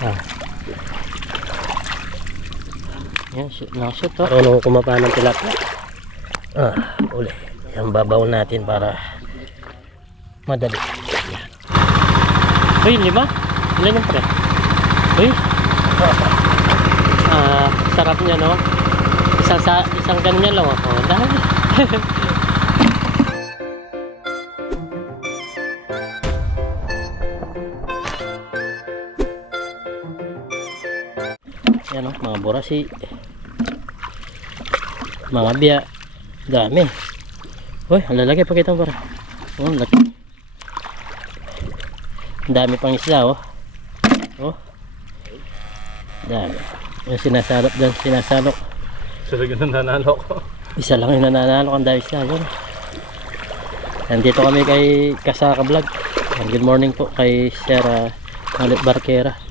Ah. Yan, shoot, nakashoot to. Marunong kumapa ng tilapia. Ah, uli. Yan, babaw natin para madali. Yan. Uy, lima? Ilan yung pre? Uy. Ah, sarap niya, no? Isang, sa, isang ganyan lang. Oh, dahil. mga borasi. Mga biya. Dami. Uy, ang lalaki. Pakita mo para. Oh, ang laki. Ang dami pang isla oh. Oh. Dami. Yung sinasalok dyan, sinasalok. Talaga na nanalo ko. Isa lang yung nananalo ang dahil isla. Yan. Nandito kami kay Kasaka Vlog. Good morning po kay Sarah Malit Barquera.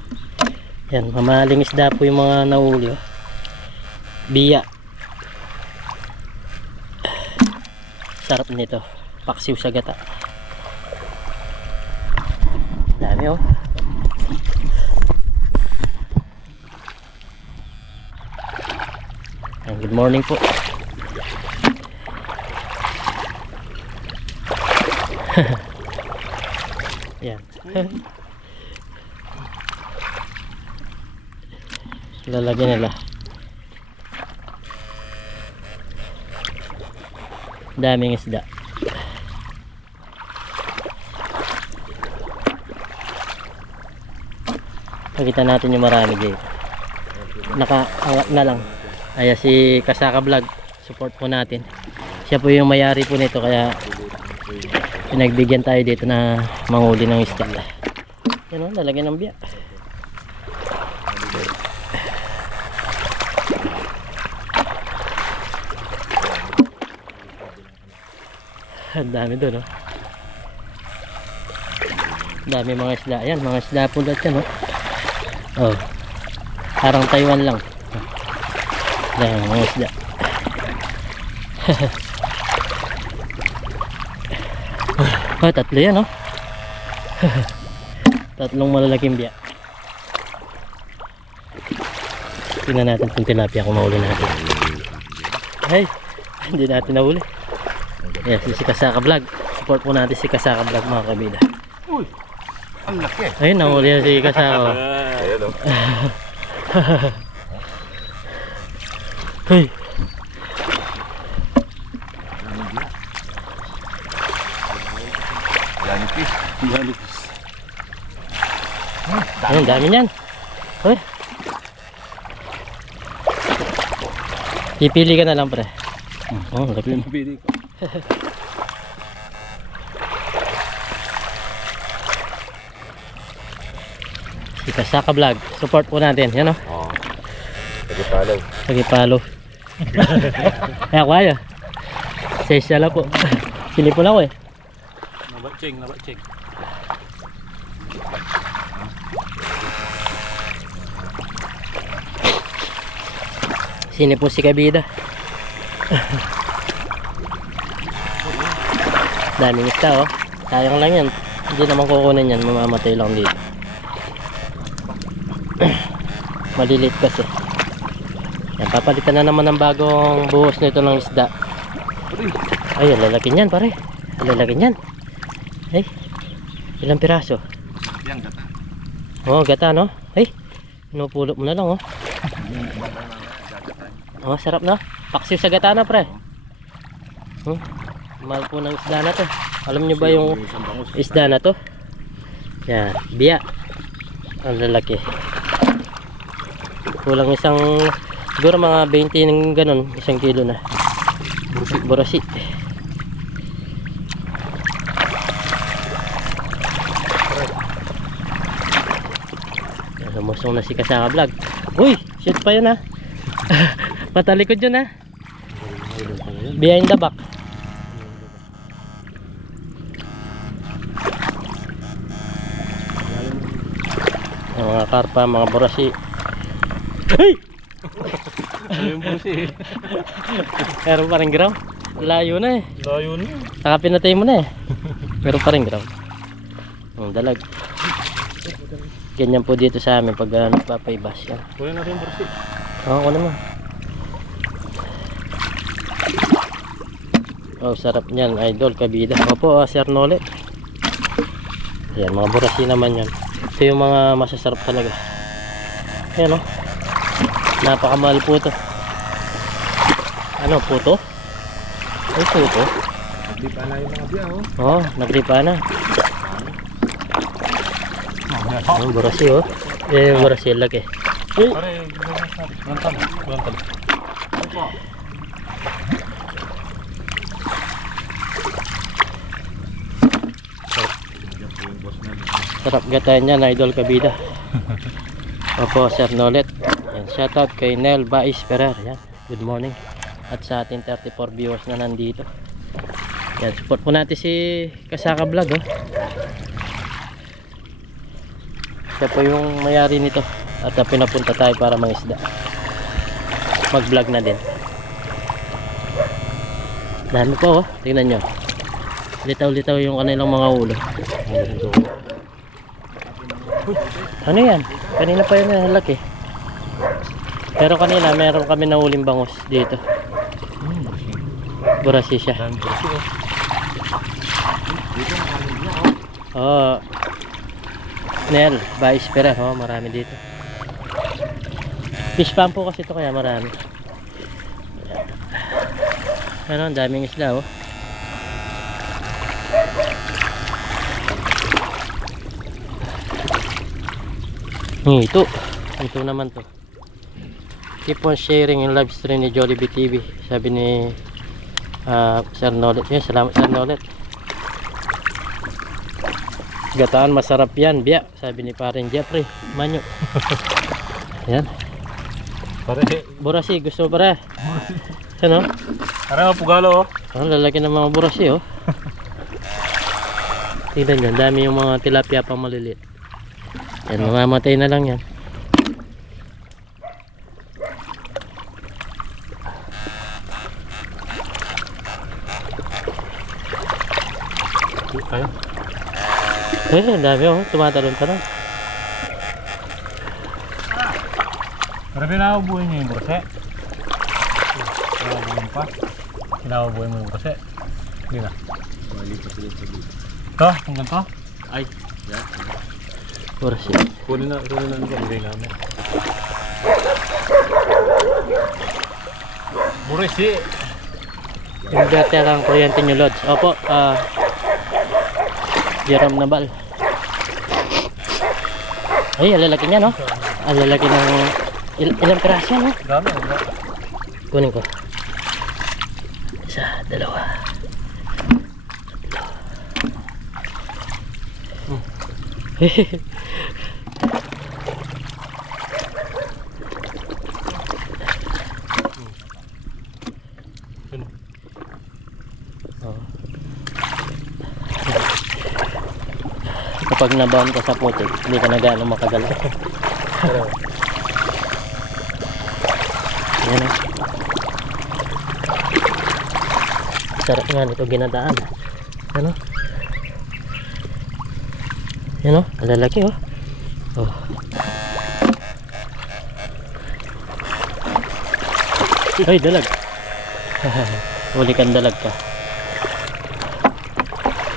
Yan, mamahaling isda po yung mga nahuli. Oh. Biya. Sarap nito. Paksiw sa gata. Dami oh. Yan, good morning po. Yan. Lalagyan nila. Daming isda. Pakita natin yung marami dito. Nakaangat na lang. Kaya si Kasaka Vlog, support po natin. Siya po yung mayari po nito kaya pinagbigyan tayo dito na manguli ng isda. Yan o, lalagyan ng biyak. Ang dami doon, oh. Dami mga isda. Ayan, mga isda po yan, oh. Oh. Parang Taiwan lang. Ayan, mga isda. oh, tatlo yan, oh. Tatlong malalaking biya. Tingnan natin kung tilapia kung mahuli natin. Ay, hindi natin nahuli. Yes, si Kasaka Vlog. Support po natin si Kasaka Vlog mga kabida. Uy! Ang laki. Ayun, nahuli na si Kasaka. oh. Ayan o. Hey, Yanipis. Yanipis. ayun, dami niyan. Hoy. Pipili ka na lang, pre. Oh, ang laki. Pinapili ko. Si Kasaka Vlog. Support po natin. Yan, oh. Oo. Sige palaw. Lagi palo. Kaya ko ayo. Sesya lang po. Sinipon ako eh. Nabatsing, nabatsing. Sinipon si Kabida. Daming isda oh. Sayang lang yan. Hindi naman kukunin yan. Mamamatay lang dito. Malilit kasi. Yan, papalitan na naman ng bagong buhos nito ng isda. Ay, lalaki niyan pare. Lalaki niyan. Ay, ilang piraso? Yan, gata. Oh, gata no? Ay, pinupulot mo na lang oh. Oh, sarap na. Paksiw sa gata na pre. Hmm? Mahal po ng isda na to. Alam niyo ba yung isda na to? Yan, biya. Ang lalaki. Kulang isang, siguro mga 20 ng ganun, isang kilo na. Burasi. Burasi. Lumusong na si Kasaka Vlog. Uy, shit pa yun ha. Patalikod yun ha. Behind the back. Mga karpa, mga burasi. Ay! Ano yung pusi? Meron pa rin ground. Layo na eh. Layo na. Saka pinatay mo na eh. Meron pa rin ground. Ang dalag. Ganyan po dito sa amin pag uh, nagpapaibas yan. Kunin natin yung bursi. Oo, ako naman. Oh, sarap niyan, idol, kabida. Opo, ah, Sir Nole. Ayan, mga burasi naman yan. Ito yung mga masasarap talaga. Ayan, oh. Napakamahal po ito. Ano, puto? Ay, puto. Hindi pa na yung mga biya, oh. Oo, oh, nagripa na. Ang burasi, oh. Yan yung burasi, laki. Oh, Sarap gatayan yan, idol kabida. Opo, Sir Nolet. Yan, shoutout kay Nel Bais Ferrer. Yan, good morning. At sa ating 34 viewers na nandito. Yan, support po natin si Kasaka Vlog. Oh. Siya po yung mayari nito. At uh, pinapunta tayo para mangisda. Mag-vlog na din. Dami po oh. Tingnan nyo. Litaw-litaw yung kanilang mga ulo. Ano yan? Kanina pa yun ang laki. Pero kanina meron kami nahuling bangus dito. Burasi siya. Bursi, oh. Oo. Nel, Bais Pera. Oh, marami dito. Fish farm po kasi ito kaya marami. Ano, daming isla oh. Ito. Ito naman to. Keep on sharing yung live stream ni Jollibee TV. Sabi ni ah, Sir Nolet. Yan, salamat Sir Nolet. Gataan masarap yan, biya. Sabi ni parin Jeffrey. Manyo. yan. Pare, Burasi, gusto mo para? Ano? pare mga pugalo, oh. Ang lalaki ng mga burasi, oh. Tingnan nyo, dami yung mga tilapia pa maliliit. Yan, mamamatay na lang yan. Tayo. Eh, ang dami, oh. Tumatalon-talon. Pare, pinabubuhay niyo yung bursi. Pinabubuhay pa. Pinabubuhay mo yung bursi. Hindi na. Ito, ang ganito. Ay, Burasi. kunin na, kunin na nito. Ilagay namin. Bursi. Yung dati lang kuryente nyo, Lods. Opo, ah... Jerome Nabal. Ay, ang lalaki niya, no? Ang lalaki ng... Il ilang piraso no? Dami, dami. Kunin ko. Isa, dalawa. Hmm. Oh. Kapag nabaon ka sa putik, hindi ka na gaano makagalaw. Ayan o. Sarap nga nito ginadaan. Ano? Yan o, ang lalaki o. Oh. Ay, dalag. Huli kang dalag ka.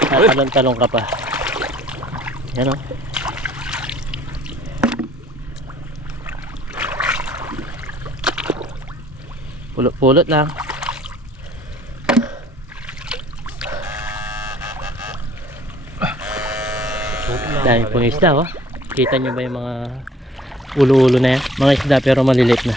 Tatalon-talong ka pa. Yan o. Pulot-pulot lang. Dami pong isda oh. Kita nyo ba yung mga ulo-ulo na yan? Mga isda pero malilit na.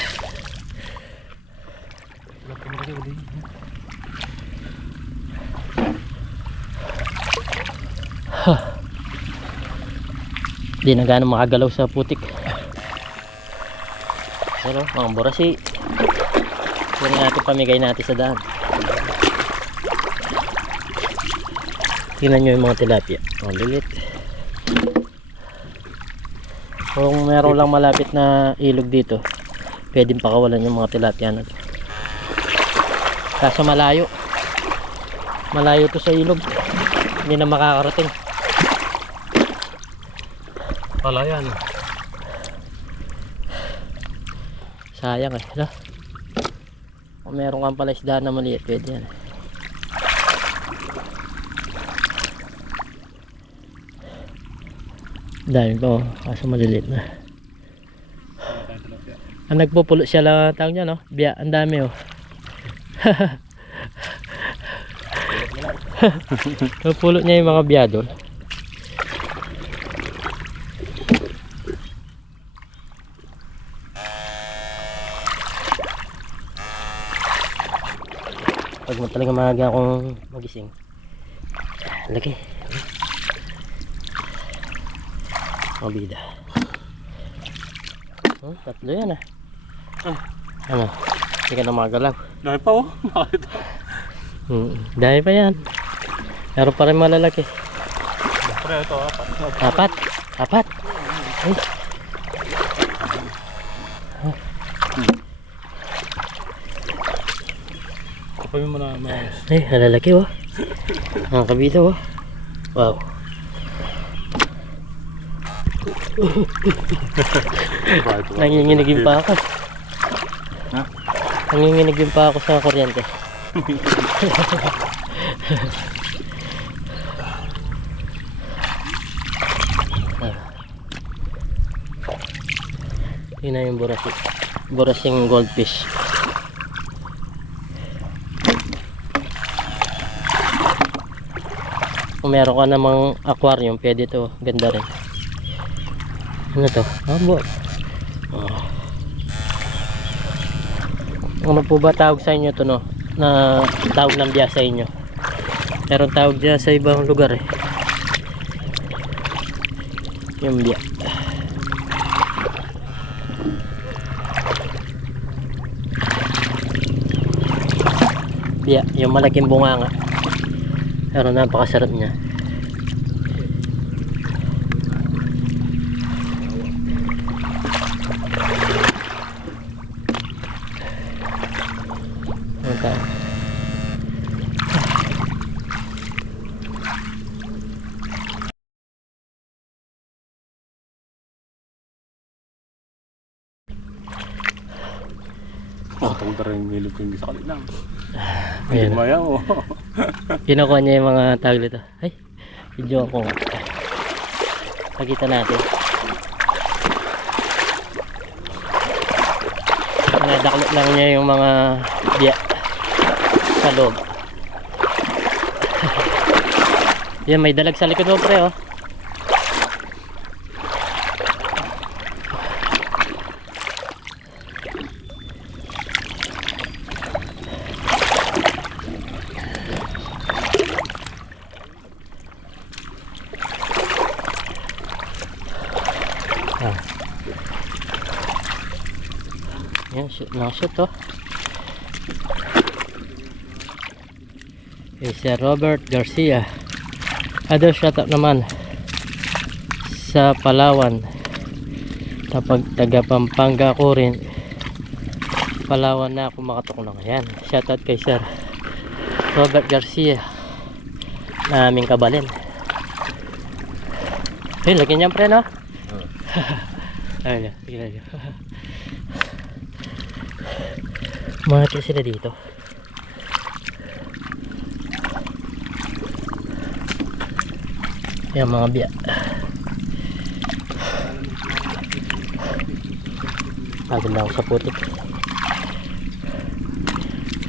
Hindi na gano'ng makagalaw sa putik. Pero mga burasi. Kunin natin pamigay natin sa daan. Tingnan nyo yung mga tilapia. Ang lilit kung meron lang malapit na ilog dito pwedeng pakawalan yung mga tilapia na kaso malayo. Malayo to sa ilog. Hindi na makakarating. Pala yan. Sayang eh no? kung meron kang pala isda na maliit pwede yan. eh pa oh, kaso maliliit na. Ang nagpupulo siya lang tawag niya no? Biya, ang dami oh. Pupulo niya yung mga biya doon. Pag mo talaga maaga akong magising. Lagi. Mabida. Oh, tatlo yan ah. Ano? Hindi ka na magalaw. Dahil pa oh. Bakit? Hmm, dahil pa yan. Meron pa rin malalaki. Pre, ito apat. Apat. Apat. Ay, Kapag mo na maayos. ay malalaki oh. Ang kabila oh. Wow. Bakit? Nanginginigin pa ako. Ha? Nanginginigin pa ako sa kuryente. Yun na yung burasi. Burasing goldfish. Kung meron ka namang aquarium, pwede to. Ganda rin. Ano to? Abo. Oh. Ano po ba tawag sa inyo to no? Na tawag ng biya sa inyo. Meron tawag dyan sa ibang lugar eh. Yung biya. Biya, yung malaking bunganga. Pero napakasarap niya. Ano tayo? Oh, tawag na rin yung nilog ko yung sa kanila. Hindi Ayan. kumayaw oh. Kinukuha niya yung mga tawag dito. Ay, video ako. Pakita natin. Nadaklot lang niya yung mga biya sa loob. Yan, may dalag sa likod mo pre oh. Ah. Yan, shoot. Okay, Sir Robert Garcia. Other shout out naman sa Palawan. Kapag taga Pampanga ko rin. Palawan na ako makatuklong. Ayan, shout out kay Sir Robert Garcia. Na aming kabalin. Hey, lagyan niyan pre no? Ayun, na Mga sila dito. Yan mga biya. Pagod na ako sa putik.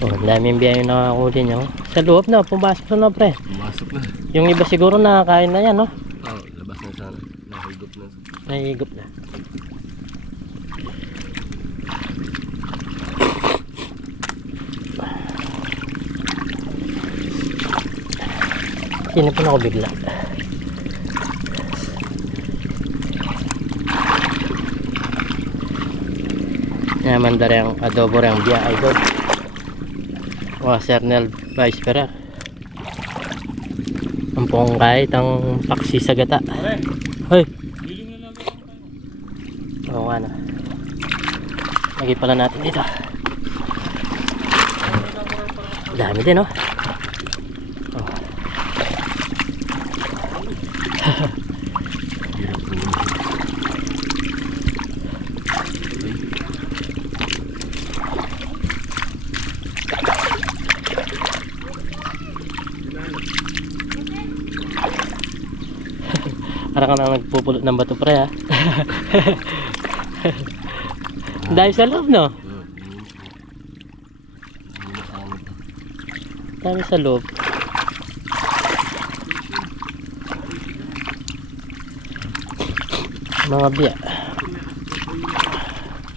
Oh, ang daming biya yung nakakuli niyo. Sa loob na, pumasok na na pre. Masok na. Yung iba siguro nakakain na yan, no? Oh, labas na sana. Nahigop na. Nahihigop na. Sinipon ako bigla. Naman dari ang adobo rin biya idol. Wa Sernel Vice Ferrer. Ang pong kahit ang paksi sa gata. Hoy! Oo nga na. Lagi pala natin dito. Dami din oh. Para ka na nagpupulot ng bato pre ha. Dahil sa loob no? Dami sa loob. Mga biya.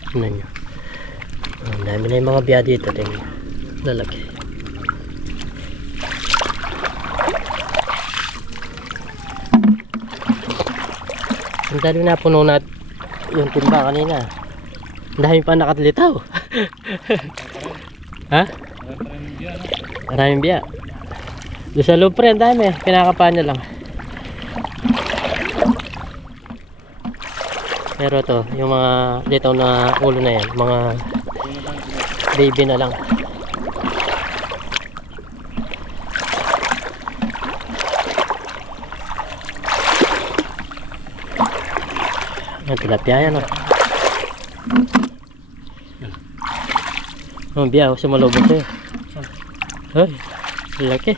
Tingnan nyo. Ang dami na yung mga biya dito. Tingnan nyo. Ang dami na puno na yung timba kanina. Ang dami pa nakatlitaw. ha? Maraming biya. Doon sa loob ang dami. Kinakapahan niya lang. Pero to, yung mga litaw na ulo na yan, mga baby na lang. Ang tilapia yan oh. Oh, biya, sumalubog sa'yo. Ay, laki.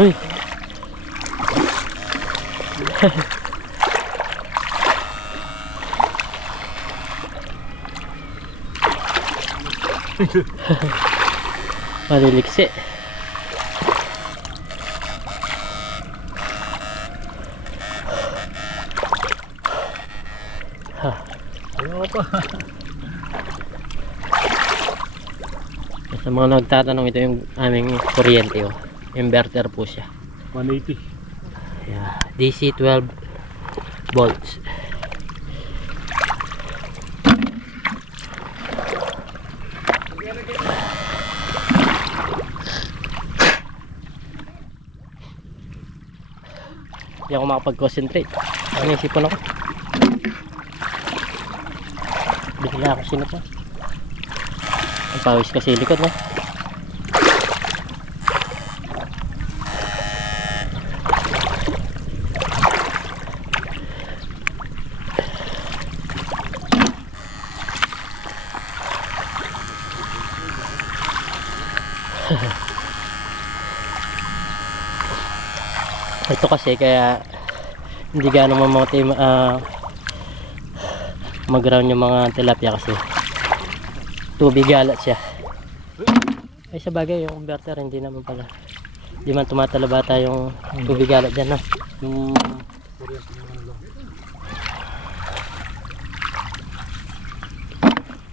Uy. Maliliksi. Ha. Ayaw pa. Sa mga nagtatanong ito yung aming kuryente oh. Inverter po siya. 180. Yeah, DC 12 volts. Hindi ako makapag-concentrate. Ano yung sipon ako? Bigla ako sino pa. Ang pawis kasi likod no? Kasi kaya hindi gaano mamote uh, mag-ground yung mga tilapia kasi tubig galat siya. Ay sa bagay yung converter hindi naman pala. Hindi man tumatalabata yung tubig galat dyan na. Yung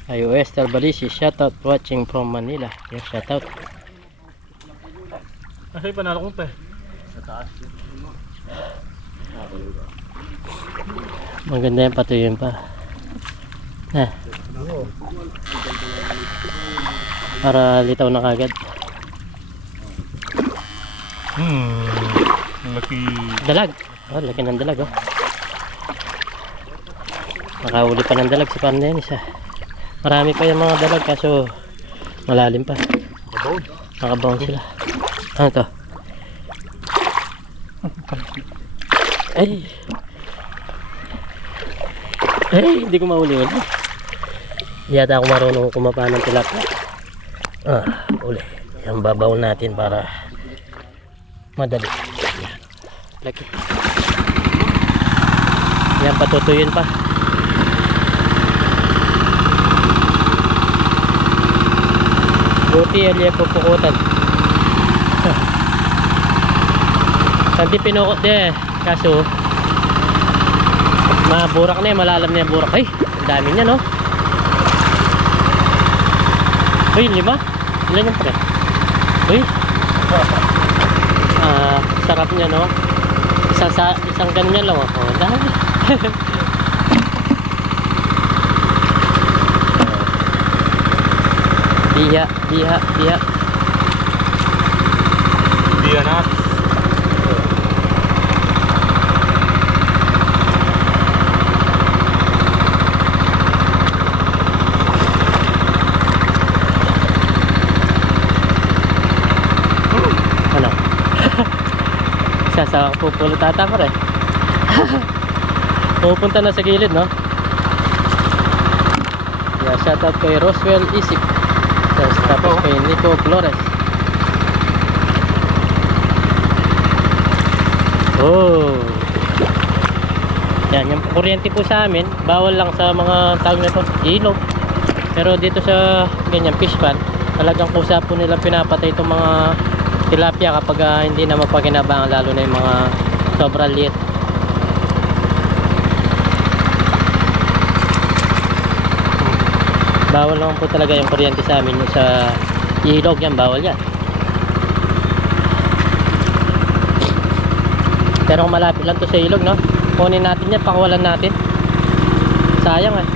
iOS Talbalisi, shoutout watching from Manila. Yung shoutout. Kasi panalo ko pa eh. Maganda yung patuyun pa. Ha, para litaw na kagad. Hmm. Laki. Dalag. Oh, laki ng dalag oh. Nakahuli pa ng dalag si Parnenis ah. Marami pa yung mga dalag kaso malalim pa. Nakabaon sila. Ano to? Ay! Ay, hindi ko mahuli uli. Hindi yata ako marunong kumapa ng tilapia. Ah, uli. Yung babaw natin para madali. Yan. Laki. Yan, patutuyin pa. Buti yan yung pupukutan. Santi pinukot din eh. Kaso, maburak na eh, malalam na yung burak. Ay, dami niya no. Uy, lima? Ilan yung pre? Uy. Ah, sarap niya no. Isa sa isang ganyan lang oh. Oh, ang dami. Diha, diha, diha. Sa pupulot ata ko rin. Pupunta na sa gilid, no? Yeah, shoutout kay Roswell Isip. Yes, tapos kay Nico Flores. Oh. Yan, yung kuryente po sa amin, bawal lang sa mga tawag na ito, ilog. Pero dito sa ganyan, fish pan, talagang kusa po nila pinapatay itong mga tilapia kapag ah, hindi na mapaginabangan lalo na yung mga sobrang liit. Bawal naman po talaga yung kuryente sa amin sa ilog yan, bawal yan. Pero malapit lang to sa ilog, no? Kunin natin yan, pakawalan natin. Sayang eh.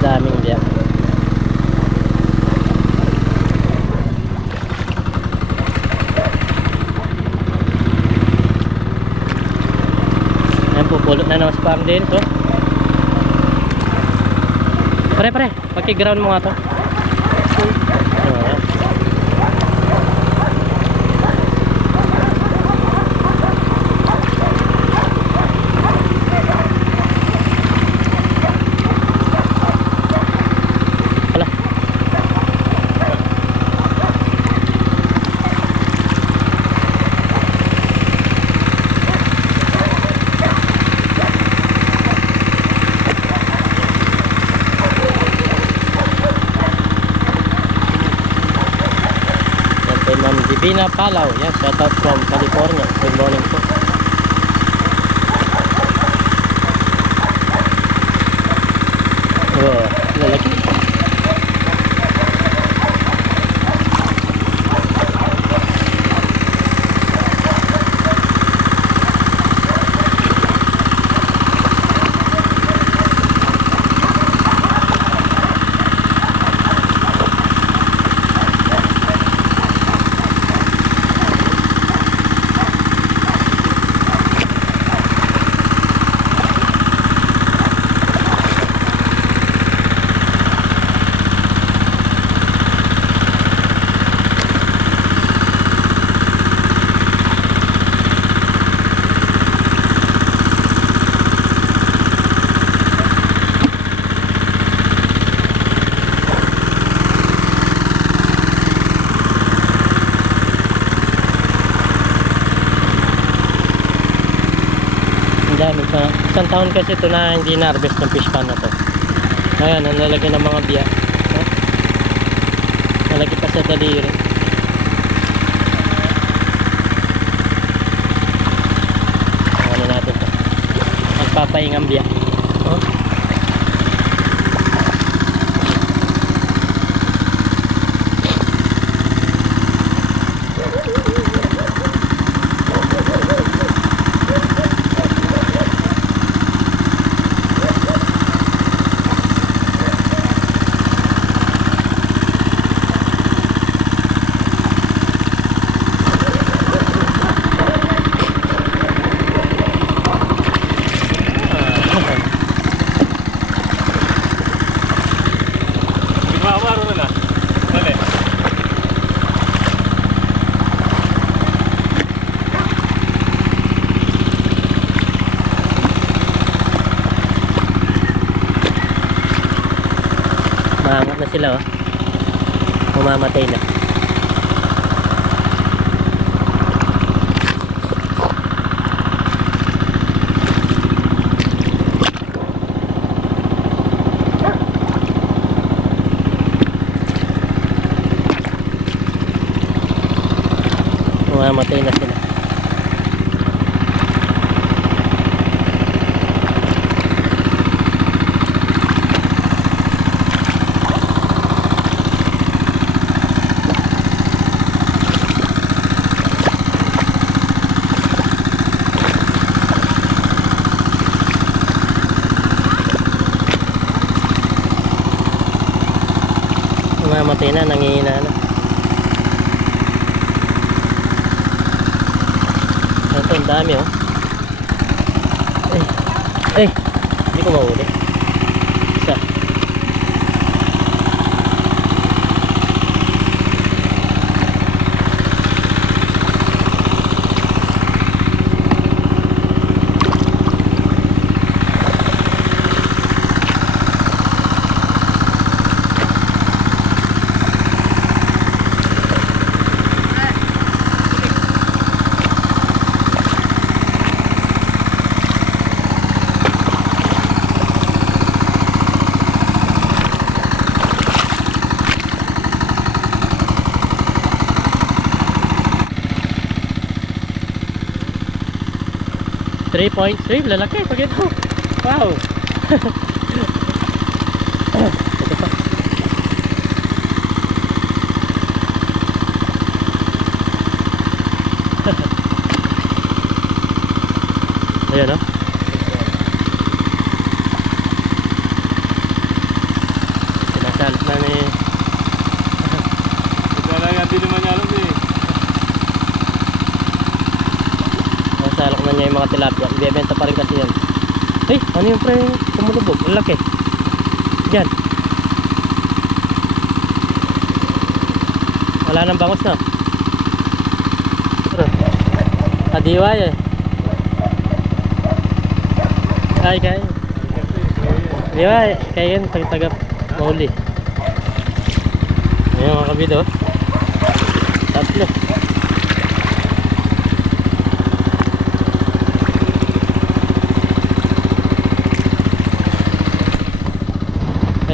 Daming biyak. Ayan po, pulot na ng spam din. So. Pare, pare. Paki-ground mo nga to. Divina Palaw. Yan, shout out from California. Good morning po. Oh, lalaki. Ang dami pa. Isang taon kasi ito na hindi na-harvest ng fish pan na to. Ayan, ang lalaki ng mga biya. Oh. Malaki pa sa daliri. Ano natin to? Magpapahingang biya. Oh. Mawaro na na. Dali. Maangat na sila oh. Mamamatay na. Mamamatay na Mamamatay na, nangihina na. Ito, ang dami oh. Ay, ay, hindi ko mahuli. 3.3, lalaki. Pag ito. Wow. ito pa. Ayan o. Sinasalit na ni... Ito lang yan, di naman niya alam eh. Sinasalak na niya yung mga tilapia. Ibebenta pa rin kasi yan. Ay, ano yung pre? Tumulubog. Ang laki. Diyan. Wala nang bangos na. Adiwa eh. Ay, kaya. Diwa, kaya yan. Tag-tagap. Mahuli. Ayun mga kabid oh. Tatlo.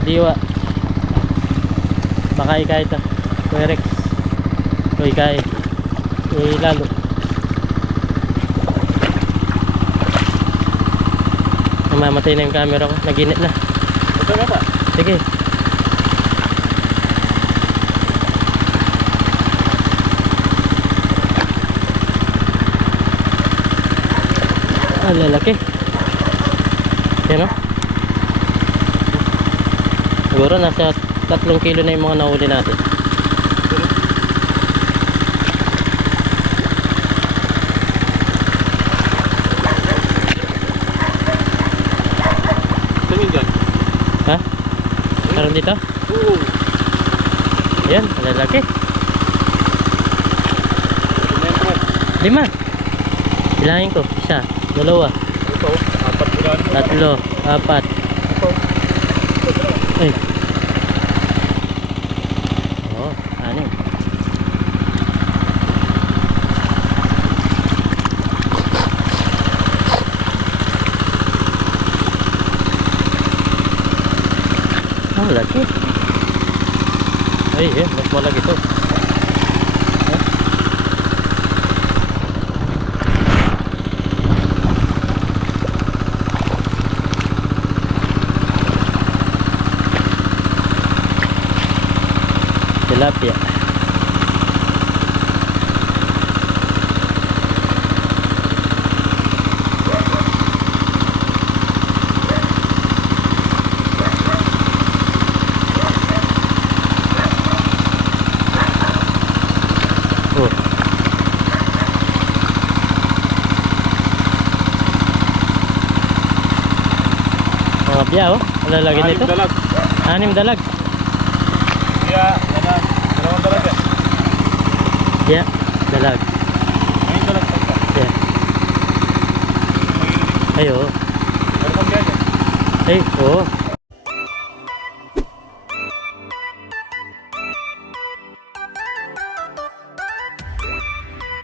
Kadiwa. Baka ikay ito. Kuya Rex. O ikay. Eh, lalo. Namamatay na yung camera ko. Naginit na. Ito ka pa. Sige. Ah, lalaki. Yan o. Siguro nasa tatlong kilo na yung mga nahuli natin. Ha? Meron dito? Oo. Ayan, lalaki. Siyempre. Lima. Bilangin ko. Isa, dalawa, Ito, apat tatlo, apat. Ay. Oh, anim. Oh, laki. Ay, eh, mas malaki to. Huh? Tilapia. Oh. Biya oh. Ano lagi Anim nito? dalag. Anim dalag. Kaya, dalag. Dalawang dalag eh. Yeah, dalag. Ngayon dalag pa ka. Yeah. Ay, oo. Meron kang ganyan. Ay, oo.